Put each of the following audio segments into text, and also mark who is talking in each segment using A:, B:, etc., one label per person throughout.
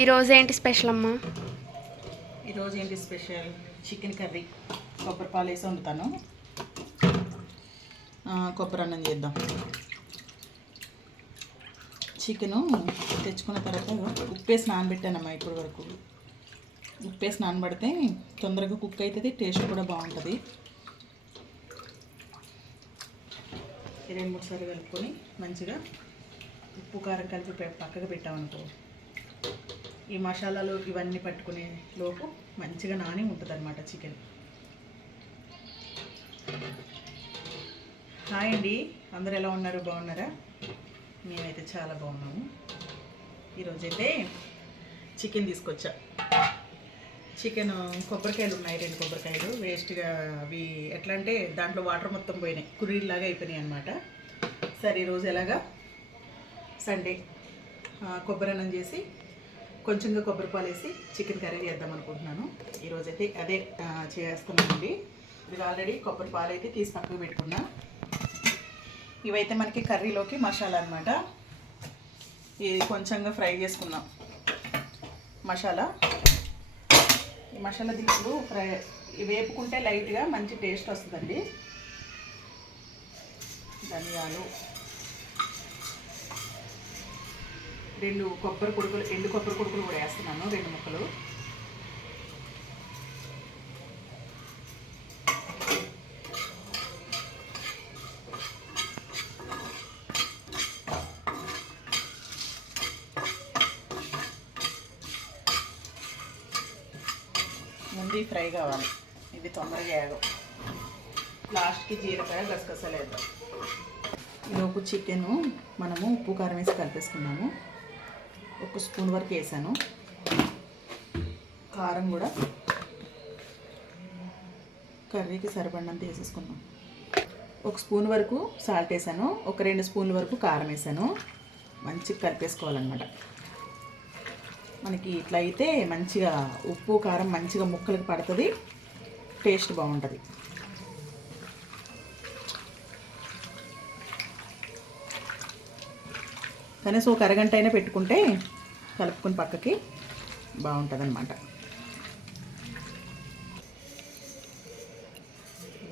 A: ఈరోజు ఏంటి స్పెషల్ అమ్మా
B: ఈరోజు ఏంటి స్పెషల్? Chicken curry. కొబ్బరి పాలు వేసి వండుతాను. కొబ్బరి అన్నం చేద్దాం. చికెను తెచ్చుకున్న తర్వాత ఉప్పేసి నానబెట్టానమ్మా ఇప్పటి వరకు. ఉప్పేసి నానబడితే తొందరగా కుక్ అవుతుంది టేస్ట్ కూడా బాగుంటుంది. రెండు మూడు సార్లు కలుపుకొని మంచిగా ఉప్పు కారం కలిపి పక్కకు పెట్టామనుకో. ఈ మసాలాలు ఇవన్నీ పట్టుకునే లోపు మంచిగా నాని ఉంటుంది అనమాట చికెన్. హాయ్ అండి. అందరు ఎలా ఉన్నారు? బాగున్నారా? మేమైతే చాలా బాగున్నాము. ఈరోజైతే చికెన్ తీసుకొచ్చా. చికెన్ కొబ్బరికాయలు ఉన్నాయి రెండు కొబ్బరికాయలు. వేస్ట్గా అవి ఎట్లా అంటే దాంట్లో వాటర్ మొత్తం పోయినాయి. కురీలాగా అయిపోయినాయి అనమాట సరే ఈరోజు ఎలాగా? సండే. కొబ్బరి అన్నం చేసి కొంచెంగా కొబ్బరి పాలు వేసి చికెన్ కర్రీ చేద్దాం అనుకుంటున్నాను. ఈరోజైతే అదే చేస్తున్నానండి. ఇది ఆల్రెడీ కొబ్బరి పాలు అయితే తీసి పక్కకు పెట్టుకున్నా. ఇవైతే మనకి కర్రీలోకి మసాలా అనమాట ఇది కొంచెంగా ఫ్రై చేసుకున్నాం మసాలా. ఈ మసాలా దిప్పుడు ఫ్రై వేపుకుంటే లైట్గా మంచి టేస్ట్ వస్తుందండి. ధనియాలు. రెండు కొబ్బరి కొడుకులు ఎండు కొబ్బరి కొడుకులు కూడా వేస్తున్నాను రెండు ముక్కలు. ముందు ఫ్రై కావాలి. ఇది తొందరగా వేగం లాస్ట్కి జీలకర్ర గసగసాలు వేద్దాం ఈలోపు చికెను మనము ఉప్పు కారం వేసి కలిపేసుకున్నాము. ఒక స్పూన్ వరకు వేసాను. కారం కూడా. కర్రీకి సరిపడినంత వేసేసుకున్నాం ఒక స్పూన్ వరకు సాల్ట్ వేసాను. ఒక రెండు స్పూన్ల వరకు కారం వేసాను. మంచిగా కలిపేసుకోవాలన్నమాట. మనకి ఇట్లా అయితే మంచిగా ఉప్పు కారం మంచిగా ముక్కలకు పడుతుంది. టేస్ట్ బాగుంటుంది. కనీసం ఒక అరగంట అయినా పెట్టుకుంటే కలుపుకొని పక్కకి బాగుంటుంది అనమాట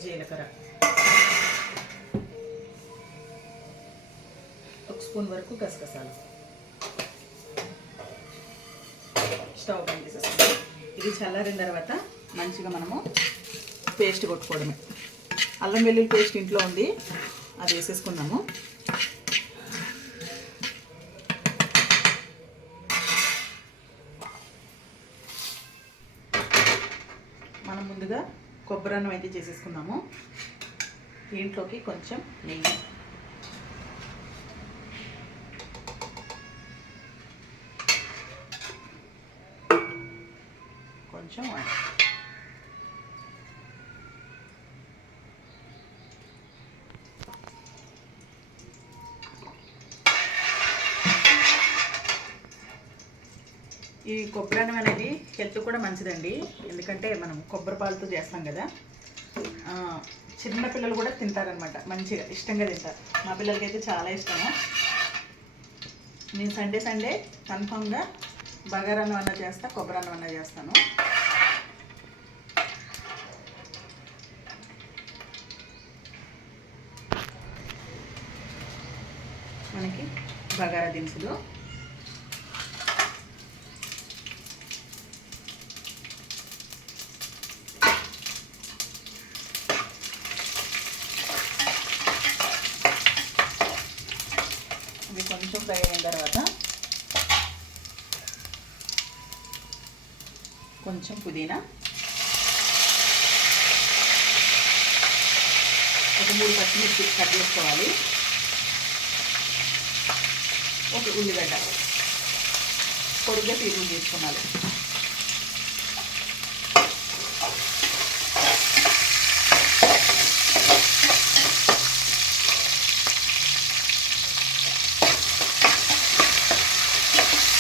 B: జీలకర్ర. ఒక స్పూన్ వరకు గసగసాలు. స్టవ్ బంద్ చేసేస్తాం ఇది చల్లారిన తర్వాత మంచిగా మనము పేస్ట్ కొట్టుకోవడమే. అల్లం వెల్లుల్లి పేస్ట్ ఇంట్లో ఉంది. అది వేసేసుకున్నాము మనం ముందుగా కొబ్బరి అన్నం అయితే చేసేసుకున్నాము దీంట్లోకి కొంచెం నెయ్యి కొంచెం ఆయిల్ ఈ కొబ్బరి అన్నం అనేది హెల్త్ కూడా మంచిదండి. ఎందుకంటే మనం కొబ్బరి పాలతో చేస్తాం కదా. చిన్న పిల్లలు కూడా తింటారనమాట మంచిగా ఇష్టంగా తింటారు. మా పిల్లలకి అయితే చాలా ఇష్టము. నేను సండే సండే కన్ఫామ్గా బగారన్నం అన్న చేస్తా కొబ్బరి అన్నం అన్న చేస్తాను. మనకి బగారా దినుసులు ఇది కొంచెం ఫ్రై అయిన తర్వాత కొంచెం పుదీనా. ఒక మూడు పచ్చిమిర్చి కట్ చేసుకోవాలి. ఒక ఉల్లిగడ్డ. పొడిగ్గా తీరుగు చేసుకోవాలి.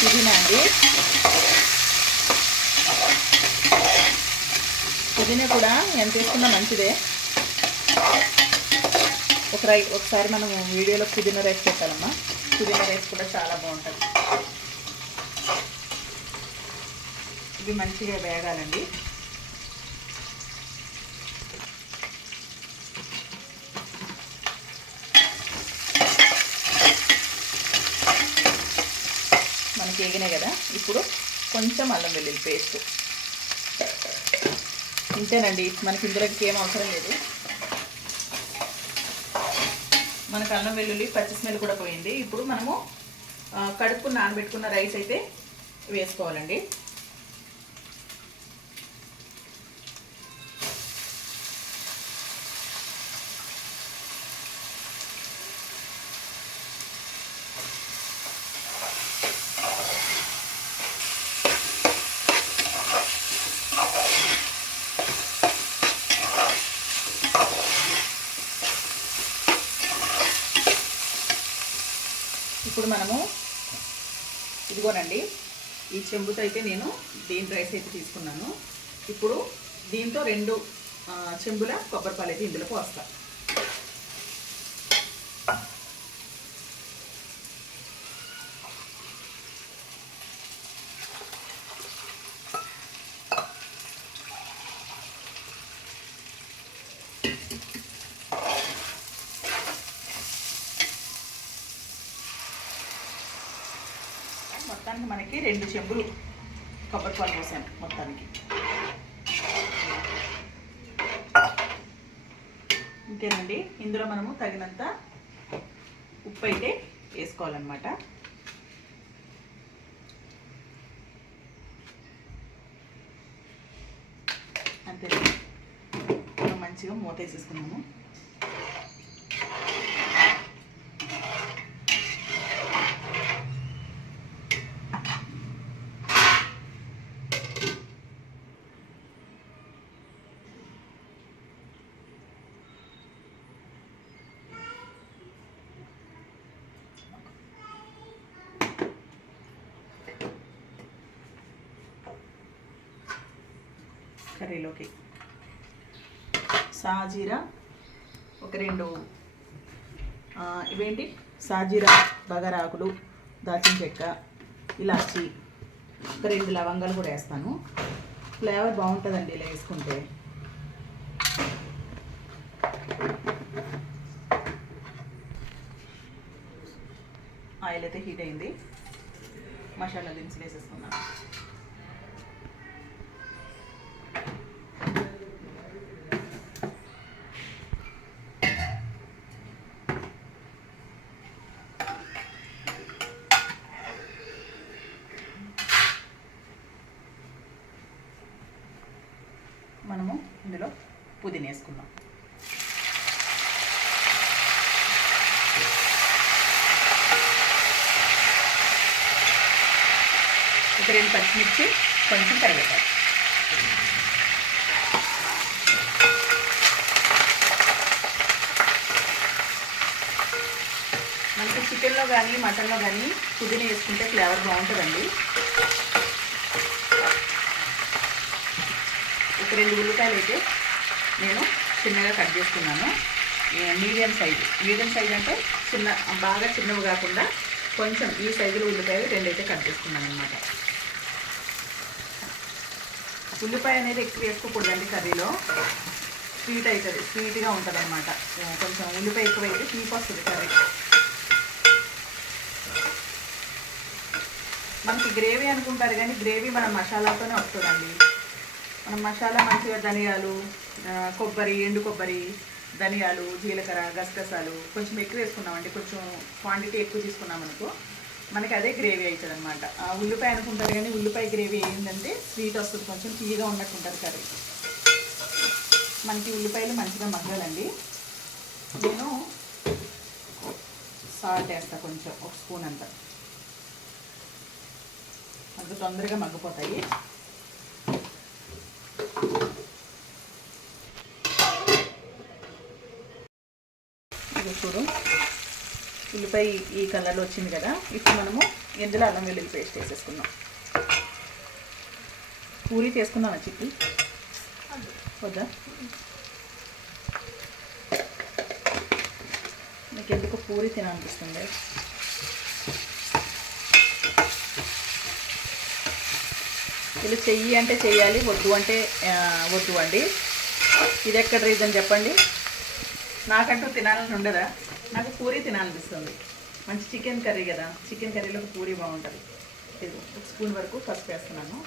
B: పుదీనా అండి. పుదీనా కూడా ఎంత వేసుకున్నా మంచిదే. ఒక రై ఒకసారి మనం వీడియోలో పుదీనా రైస్ పెట్టాలమ్మా. పుదీనా రైస్ కూడా చాలా బాగుంటుంది. ఇవి మంచిగా వేగాలండి. మనకి వేగినాయి కదా. ఇప్పుడు కొంచెం అల్లం వెల్లుల్లి పేస్ట్. ఇంతేనండి మనకి ఇందులోకి ఏం అవసరం లేదు. మనకు అల్లం వెల్లుల్లి పచ్చి స్మెల్ కూడా పోయింది. ఇప్పుడు మనము కడుపు నానబెట్టుకున్న రైస్ అయితే వేసుకోవాలండి ఇప్పుడు మనము ఇదిగోనండి ఈ చెంబుతో అయితే నేను దీని రైస్ అయితే తీసుకున్నాను ఇప్పుడు దీంతో రెండు చెంబుల కొబ్బరి పాలు అయితే ఇందులో వస్తాను మొత్తానికి మనకి రెండు చెంబులు కొబ్బరి పాలు పోసాను మొత్తానికి. ఇంతేనండి. ఇందులో మనము తగినంత ఉప్పు అయితే వేసుకోవాలన్నమాట. అంతేనండి. మంచిగా మూత వేసేసుకున్నాము. కర్రీలోకి. సాజీరా ఒక రెండు. ఇవేంటి? సాజీరా బగరాకులు దాల్చిన చెక్క ఇలాచి ఒక రెండు లవంగాలు కూడా వేస్తాను. ఫ్లేవర్ బాగుంటుందండి ఇలా వేసుకుంటే. ఆయిల్ అయితే హీట్ అయింది. మసాలా దినుసులు వేసేసుకున్నాను మనము ఇందులో పుదీనా వేసుకుందాం. ఒక రెండు పచ్చిమిర్చి కొంచెం కరివేపాకు. మనకి చికెన్లో కానీ మటన్లో కానీ పుదీనా వేసుకుంటే ఫ్లేవర్ బాగుంటుందండి. రెండు ఉల్లిపాయలు అయితే నేను చిన్నగా కట్ చేసుకున్నాను. Medium size. మీడియం సైజ్ అంటే చిన్న బాగా చిన్నవి కాకుండా కొంచెం ఈ సైజులో ఉల్లిపాయలు రెండు అయితే కట్ చేసుకున్నాను అనమాట ఉల్లిపాయ అనేది ఎక్కువ వేసుకోకూడదండి కర్రీలో. స్వీట్ అవుతుంది స్వీట్గా ఉంటుంది అనమాట కొంచెం ఉల్లిపాయ ఎక్కువ అయితే తీపి వస్తుంది కర్రీ. మనకి గ్రేవీ అనుకుంటారు కానీ గ్రేవీ మన మసాలాతోనే వస్తుందండి. మనం మసాలా మంచిగా ధనియాలు కొబ్బరి ఎండు కొబ్బరి ధనియాలు జీలకర్ర గసగసాలు కొంచెం ఎక్కువ వేసుకున్నామండి. కొంచెం క్వాంటిటీ ఎక్కువ తీసుకున్నాం అనుకో మనకి అదే గ్రేవీ అవుతుంది అనమాట ఉల్లిపాయ అనుకుంటారు కానీ ఉల్లిపాయ గ్రేవీ ఏంటంటే స్వీట్ వస్తుంది. కొంచెం తీయగా ఉన్నట్టు ఉంటుంది కర్రీ. మనకి ఉల్లిపాయలు మంచిగా మగ్గాలండి. నేను సాల్ట్ వేస్తా కొంచెం ఒక స్పూన్ అంత. అంత తొందరగా మగ్గిపోతాయి. చూడు ఉల్లిపాయ ఈ కలర్లో వచ్చింది కదా ఇప్పుడు మనము ఇందులో అల్లం వెల్లుల్లి పేస్ట్ వేసేసుకుందాం. పూరి చేసుకుందామా చిట్టి? వద్దా? మీకు ఎందుకు పూరి తినాలనిపిస్తుంది? వీళ్ళు చెయ్యి అంటే చెయ్యాలి వద్దు అంటే వద్దు అండి. ఇది ఎక్కడ రీజన్ చెప్పండి? నాకంటూ తినాలని ఉండదా? నాకు పూరి తినాలనిపిస్తుంది. మంచి చికెన్ కర్రీ కదా. చికెన్ కర్రీలో పూరి బాగుంటుంది. ఇది ఒక స్పూన్ వరకు ఫస్ట్ వేస్తున్నాను.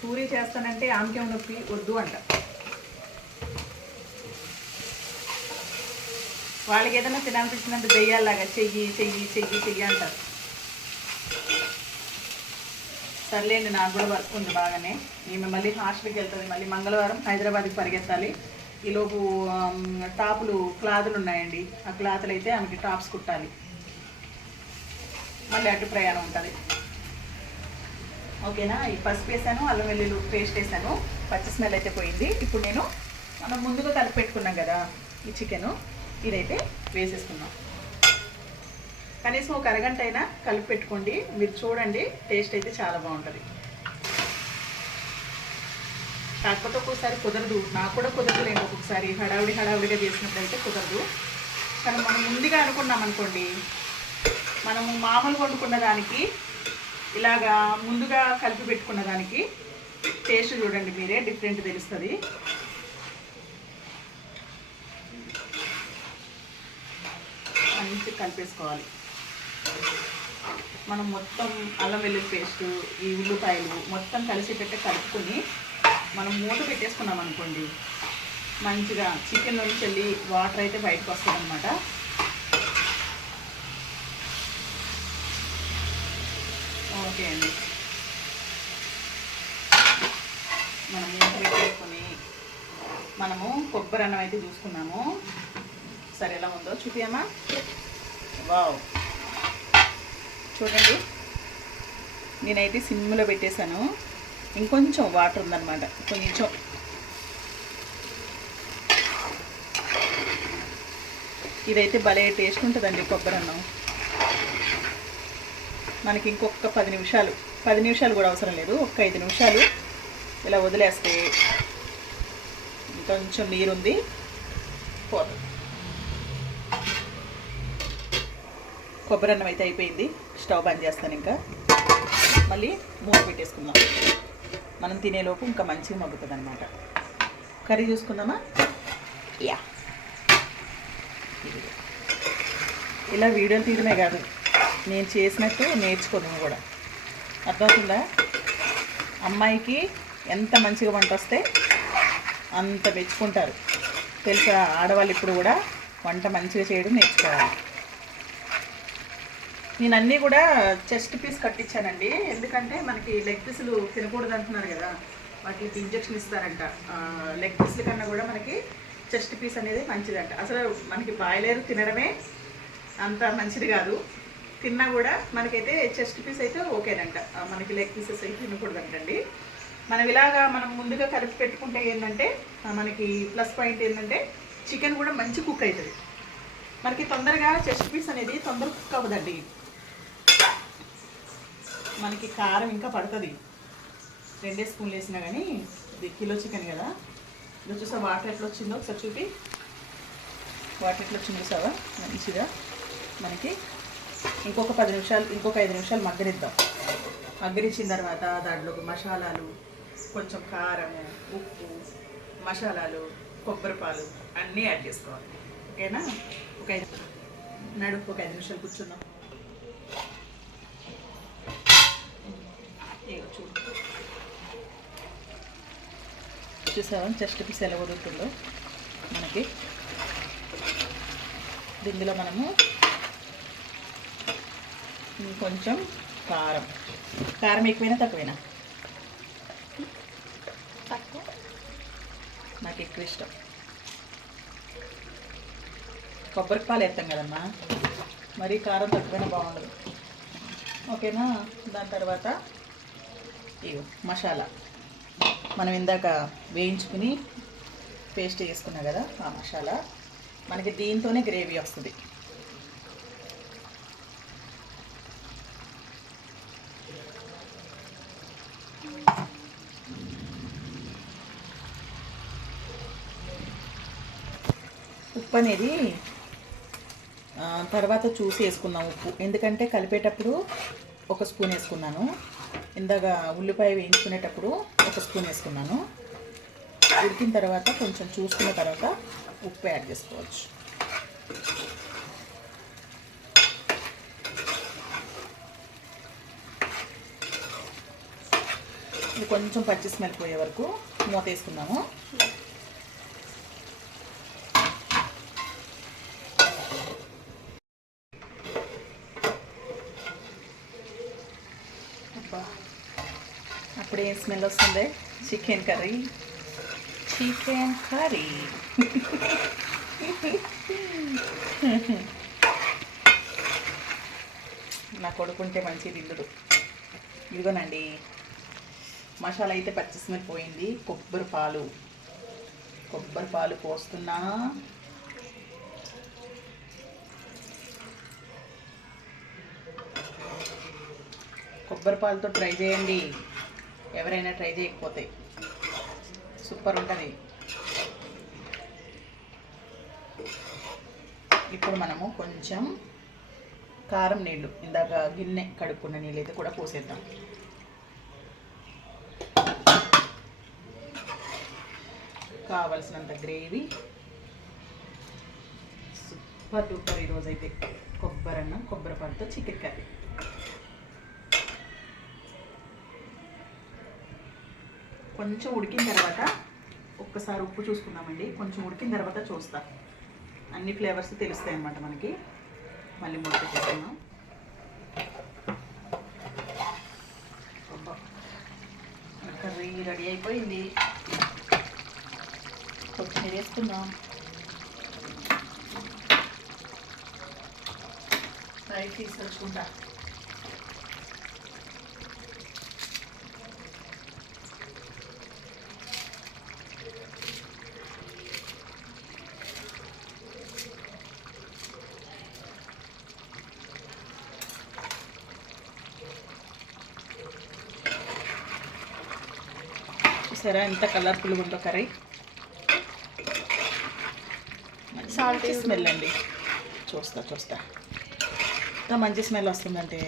B: పూరి చేస్తానంటే ఆమెకేం నొప్పి వద్దు అంట. వాళ్ళకి ఏదైనా తినాలనిపించినంత దెయ్యాలాగా చెయ్యి చెయ్యి చెయ్యి చెయ్యి అంటారు. సర్లేండి నాకు కూడా వర్క్ ఉంది బాగానే. ఈమె మళ్ళీ హాస్టల్కి వెళ్తుంది. మళ్ళీ మంగళవారం హైదరాబాద్కి పరిగెత్తాలి. ఈలోపు టాపులు క్లాతులు ఉన్నాయండి. ఆ క్లాతులు అయితే ఆమెకి టాప్స్ కుట్టాలి. మళ్ళీ అటు ప్రయాణం ఉంటుంది. ఓకేనా? ఈ పసుపు వేసాను అల్లం వెల్లుల్లి పేస్ట్ వేసాను. పచ్చి స్మెల్ అయితే పోయింది. ఇప్పుడు నేను మనం ముందుగా కలిపి పెట్టుకున్నాం కదా ఈ చికెను. ఇదైతే వేసేసుకున్నాం కనీసం ఒక అరగంట అయినా కలిపి పెట్టుకోండి. మీరు చూడండి టేస్ట్ అయితే చాలా బాగుంటుంది. కాకపోతే ఒక్కొక్కసారి కుదరదు. నాకు కూడా కుదరదు లేదు ఒక్కొక్కసారి. హడావిడి హడావిడిగా చేసినప్పుడు అయితే కుదరదు. కానీ మనం ముందుగా అనుకున్నాం అనుకోండి మనం మామూలు వండుకున్న దానికి ఇలాగా ముందుగా కలిపి పెట్టుకున్న దానికి టేస్ట్ చూడండి మీరే డిఫరెంట్ తెలుస్తుంది. మంచి కలిపేసుకోవాలి. మనం మొత్తం అల్లం వెల్లుల్లి పేస్టు ఈ ఉల్లిపాయలు మొత్తం కలిసేటట్టు కలుపుకొని మనం మూత పెట్టేసుకున్నాం అనుకోండి మంచిగా చికెన్ నుంచి వెళ్ళి వాటర్ అయితే బయటకు వస్తుంది అనమాట ఓకే అండి. మనం మూత పెట్టేసుకొని మనము కొబ్బరి అన్నం అయితే చూసుకున్నాము. సరే ఎలా ఉందో చూపియమ్మా. వావ్. చూడండి. నేనైతే సిమ్లో పెట్టేశాను. ఇంకొంచెం వాటర్ ఉందన్నమాట. కొంచెం. ఇదైతే భలే టేస్ట్ ఉంటుందండి కొబ్బరి అన్నం మనకి ఇంకొక పది నిమిషాలు. పది నిమిషాలు కూడా అవసరం లేదు. ఒక్క ఐదు నిమిషాలు ఇలా వదిలేస్తే కొంచెం నీరుంది. పోదు. కొబ్బరి అన్నం అయితే అయిపోయింది. స్టవ్ బంద్ చేస్తాను ఇంకా. మళ్ళీ మూత పెట్టేసుకుందాం. మనం తినేలోపు ఇంకా మంచిగా మగ్గుతుంది అనమాట కర్రీ చూసుకుందామా? యా. ఇలా వీడియోలు తీయడమే కాదు నేను చేసినట్టు నేర్చుకున్నాను కూడా. అర్థమవుతుందా? అమ్మాయికి ఎంత మంచిగా వంట వస్తే అంత మెచ్చుకుంటారు. తెలుసా? ఆడవాళ్ళు ఇప్పుడు కూడా వంట మంచిగా చేయడం నేర్చుకోవాలి. నేను అన్నీ కూడా చెస్ట్ పీస్ కట్టించానండి. ఎందుకంటే మనకి లెగ్ పీసులు తినకూడదు అంటున్నారు కదా. వాటికి ఇంజక్షన్ ఇస్తారంట. లెగ్ పీసుల కన్నా కూడా మనకి చెస్ట్ పీస్ అనేది మంచిదంట. అసలు మనకి బాయిలర్ తినడమే అంత మంచిది కాదు. తిన్నా కూడా మనకైతే చెస్ట్ పీస్ అయితే ఓకేనంట. మనకి లెగ్ పీసెస్ అయితే తినకూడదంటండి. మనం ఇలాగా మనం ముందుగా కలిపి పెట్టుకుంటే ఏంటంటే మనకి ప్లస్ పాయింట్ ఏంటంటే చికెన్ కూడా మంచి కుక్ అవుతుంది. మనకి తొందరగా చెస్ట్ పీస్ అనేది తొందర కుక్ అవ్వదండి. మనకి కారం ఇంకా పడుతుంది. రెండే స్పూన్లు వేసినా కానీ ఇది కిలో చికెన్ కదా. ఇది చూసా వాటర్ ఎట్లా వచ్చిందో ఒకసారి చూపి. వాటర్ ఎట్లా వచ్చిందో చూసావా? మంచిగా మనకి ఇంకొక పది నిమిషాలు ఇంకొక ఐదు నిమిషాలు మగ్గనిద్దాం. మగ్గరించిన తర్వాత దాంట్లోకి మసాలాలు కొంచెం కారము ఉప్పు మసాలాలు కొబ్బరిపాలు అన్నీ యాడ్ చేసుకోవాలి. ఓకేనా? ఒక ఐదు నడుపు ఒక ఐదు నిమిషాలు కూర్చుందాం ఇగో చూడు చూసావా? చెస్ట్ పీస్ ఎలా వదులుతుందో మనకి దీనిలో మనము కొంచెం కారం. కారం ఎక్కువైనా తక్కువైనా? నాకు ఎక్కువ ఇష్టం. కొబ్బరి పాలు వేస్తాం కదమ్మా. మరీ కారం తక్కువైనా బాగుండదు. ఓకేనా? దాని తర్వాత మసాలా. మనం ఇందాక వేయించుకుని పేస్ట్ చేసుకున్నాం కదా ఆ మసాలా. మనకి దీంతోనే గ్రేవీ వస్తుంది. ఉప్పు అనేది తర్వాత చూసి వేసుకుందాం ఉప్పు. ఎందుకంటే కలిపేటప్పుడు ఒక స్పూన్ వేసుకున్నాను. ఇందాక ఉల్లిపాయ వేయించుకునేటప్పుడు ఒక స్పూన్ వేసుకున్నాను. ఉడికిన తర్వాత కొంచెం చూసుకున్న తర్వాత ఉప్పు యాడ్ చేసుకోవచ్చు. ఇది కొంచెం పచ్చి స్మెల్ పోయే వరకు మూత వేసుకున్నాము ఇప్పుడు ఏం స్మెల్ వస్తుంది. Chicken curry. Chicken curry. నా కొడుకుంటే మంచి దిందుడు ఇదిగోనండి. మసాలా అయితే పచ్చి స్మెల్ పోయింది. కొబ్బరి పాలు. కొబ్బరి పాలు పోస్తున్నా. కొబ్బరి పాలతో ట్రై చేయండి. ఎవరైనా ట్రై చేయకపోతే సూపర్ ఉంటుంది. ఇప్పుడు మనము కొంచెం కారం నీళ్ళు ఇందాక గిన్నె కడుక్కున్న నీళ్ళు అయితే కూడా పోసేద్దాం. కావలసినంత గ్రేవీ. సూపర్ డూపర్ ఈరోజైతే కొబ్బరి అన్నం కొబ్బరి పండుతో చికెన్ కర్రీ కొంచెం ఉడికిన తర్వాత ఒక్కసారి ఉప్పు చూసుకుందామండి. కొంచెం ఉడికిన తర్వాత చూస్తా. అన్ని ఫ్లేవర్స్ తెలుస్తాయి అన్నమాట మనకి. మళ్ళీ మూత చేస్తున్నాం కర్రీ రెడీ అయిపోయింది. కొత్తిమీర వేసుకుందాం. ఫ్రై తీసుకొచ్చుకుంటా చూసారా? ఎంత కలర్ఫుల్గా ఉందో కర్రీ. సాల్ట్ స్మెల్ అండి. చూస్తా చూస్తా. ఎంత మంచి స్మెల్ వస్తుందంటే.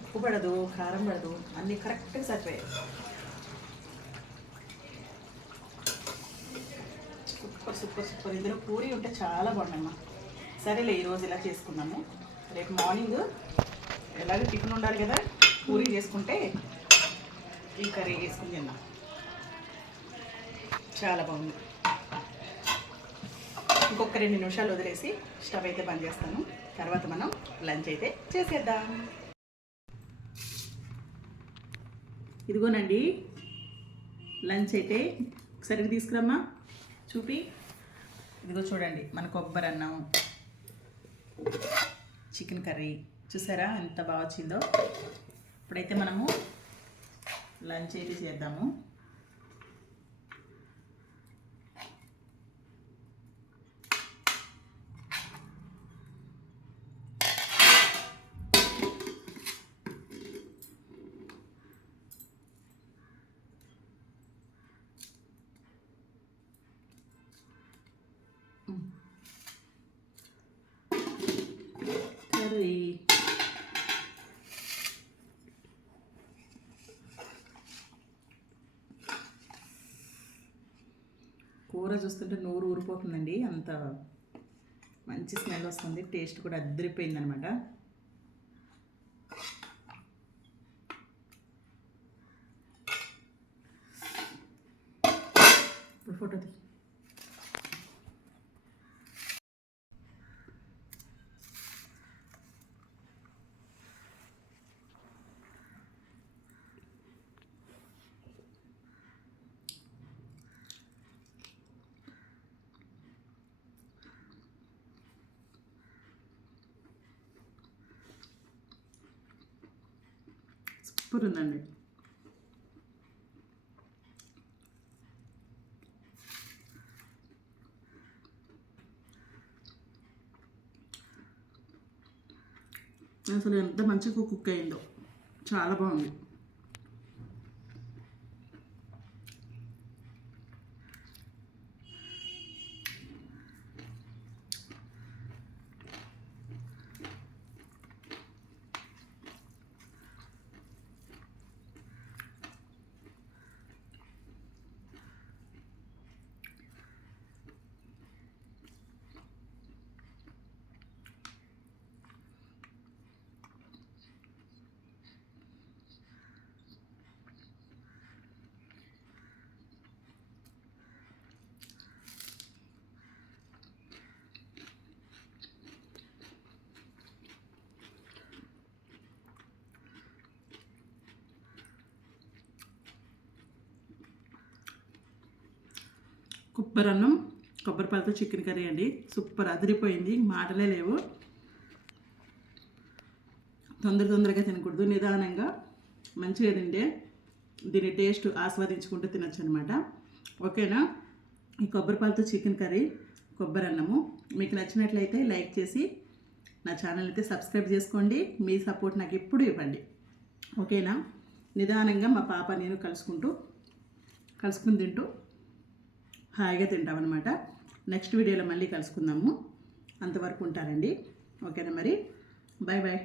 B: ఉప్పు పడదు కారం పడదు అన్నీ కరెక్ట్గా సరిపోయాయి. సూపర్ సూపర్ ఇందులో పూరి ఉంటే చాలా బాగుందమ్మా. సరేలే ఈరోజు ఇలా చేసుకుందాము. రేపు మార్నింగ్ ఎలాగో టిఫిన్ ఉండాలి కదా పూరి చేసుకుంటే ఈ కర్రీ వేసుకుని తిన్నాం చాలా బాగుంది. ఇంకొక రెండు నిమిషాలు వదిలేసి స్టవ్ అయితే బంద్ చేస్తాను. తర్వాత మనం లంచ్ అయితే చేసేద్దాం. ఇదిగోనండి లంచ్ అయితే ఒకసారి తీసుకురమ్మా. చూపి. ఇదిగో చూడండి మన కొబ్బరి అన్నం చికెన్ కర్రీ. చూసారా ఎంత బాగా వచ్చిందో? ఇప్పుడైతే మనము లంచ్ అయితే చేద్దాము. కూర చూస్తుంటే నోరు ఊరిపోతుందండి. అంత మంచి స్మెల్ వస్తుంది. టేస్ట్ కూడా అద్దరిపోయింది అనమాట ఇప్పుడు ఫోటో సూపర్ ఉందండి అసలు ఎంత మంచిగా కుక్ అయిందో. చాలా బాగుంది. కొబ్బరి అన్నం కొబ్బరిపాలతో చికెన్ కర్రీ అండి. సూపర్ అదిరిపోయింది. మాటలే లేవు. తొందర తొందరగా తినకూడదు. నిదానంగా మంచిగా తింటే దీని టేస్ట్ ఆస్వాదించుకుంటూ తినొచ్చు అనమాట ఓకేనా? ఈ కొబ్బరిపాలతో చికెన్ కర్రీ కొబ్బరి అన్నము మీకు నచ్చినట్లయితే లైక్ చేసి నా ఛానల్ అయితే సబ్స్క్రైబ్ చేసుకోండి. మీ సపోర్ట్ నాకు ఎప్పుడు ఇవ్వండి. ఓకేనా? నిదానంగా మా పాప నేను కలుసుకుంటూ కలుసుకుని తింటూ హాయిగా తింటామన్నమాట. నెక్స్ట్ వీడియోలో మళ్ళీ కలుసుకుందాము. అంతవరకు ఉంటారండి. ఓకేనా మరి? Bye bye